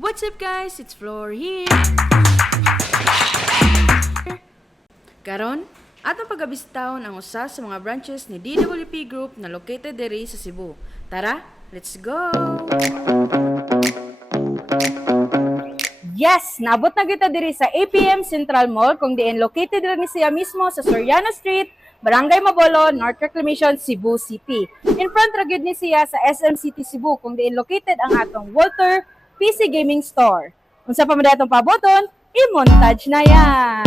What's up guys? It's Floor here. Karon, atong pagabistahon ang usa sa mga branches ni DWP Group na located diri sa Cebu. Tara, let's go! Yes, naabot na kita diri sa APM Central Mall kung diin located rin siya mismo sa Soriano Street, Barangay Mabolo, North Reclamation, Cebu City. In front ra gyud ni siya sa SM City Cebu kung diin located ang atong Walter PC Gaming Store. Unsa pa man datong paboton, i-montage na yan.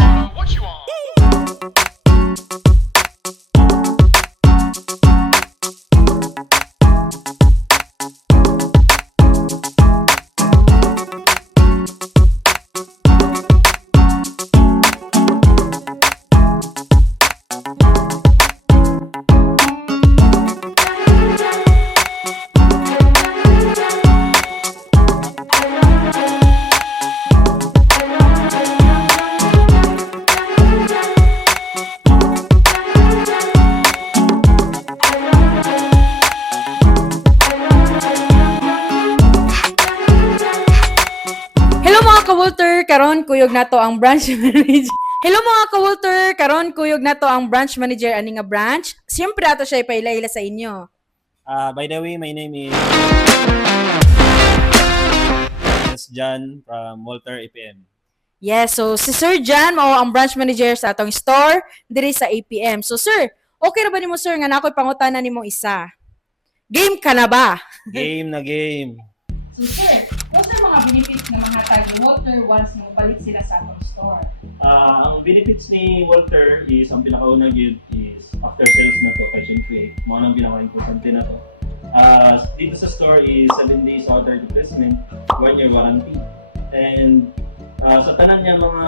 Ka-Walter, karon kuyog nato ang branch manager. Hello mga ka-Walter, karon kuyog nato ang branch manager ani nga branch. Siyempre ato siya ipaila-ila sa inyo. By the way, my name is John from Walter APM. Yes, so si Sir John mao ang branch manager sa atong store diri sa APM. So sir, okay ra ba nimo sir nga nakoy pangutana nimo isa? Game ka na ba? Game na game. So sir, what are mga benefits na mahatag ni Walter once mo balik sila sa atong store? Ang benefits ni Walter is, ang pinakauna yun is after sales na to, fashion create. Mga nang pinaka-importante na to. Dito sa store is 7 days order replacement, 1 year warranty. And sa tanan niya mga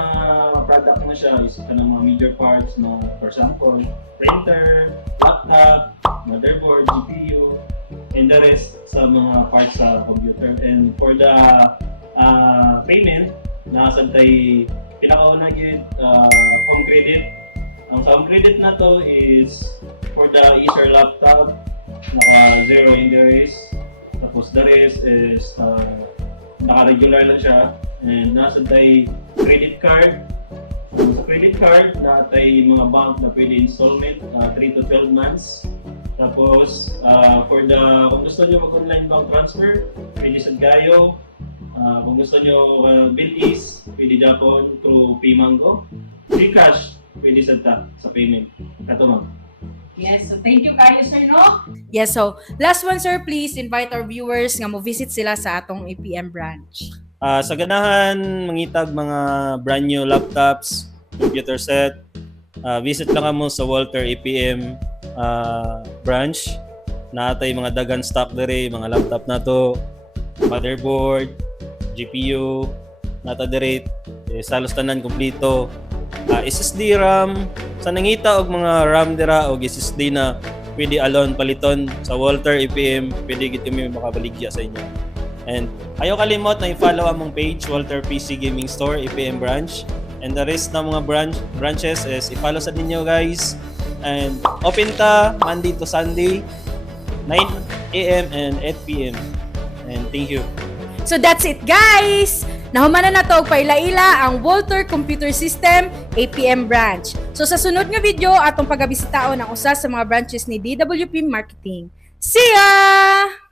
product na siya is kanang mga major parts na, for example, printer, laptop, motherboard, GPU, and the rest sa mga parts sa computer. And for the payment, nakasantay pinakauna yun, home credit. Ang home credit na to is for the Acer laptop, naka-zero interest. Tapos the rest is naka-regular lang siya. And nasantay credit card. Sa credit card, natay mga bank na pwede installment, 3 to 12 months. Tapos, kung gusto nyo mag-online bank transfer, pwede sa Gayo. Kung gusto nyo bill-is, pwede Japon through Paymango. Gcash, pwede sa payment. Ito ma'am. Yes, so thank you kayo sir, no? Yes, so last one sir, please invite our viewers nga mo visit sila sa atong APM branch. Sa ganahan, mangitag mga brand new laptops, computer set, visit lang mo sa Walter APM branch. Natay mga dagan stock dere, mga laptop na to, motherboard, GPU, nata dere, salos tanan kompleto. SSD RAM, sa nangita og mga RAM dira og SSD na pwede alon paliton sa Walter APM, pwede gid kami makabaligya sa inyo. And ayaw kalimot na i-follow among page, Walter PC Gaming Store, APM branch. And the rest ng mga branches is i-follow sa ninyo guys. And open ta Monday to Sunday, 9 a.m. and 8 p.m. And thank you. So that's it guys! Nahuman na nato og paila-ila ang Walter Computer System APM branch. So sa sunod nga video atong pagabisitaon ang usa sa mga branches ni DWP Marketing. See ya!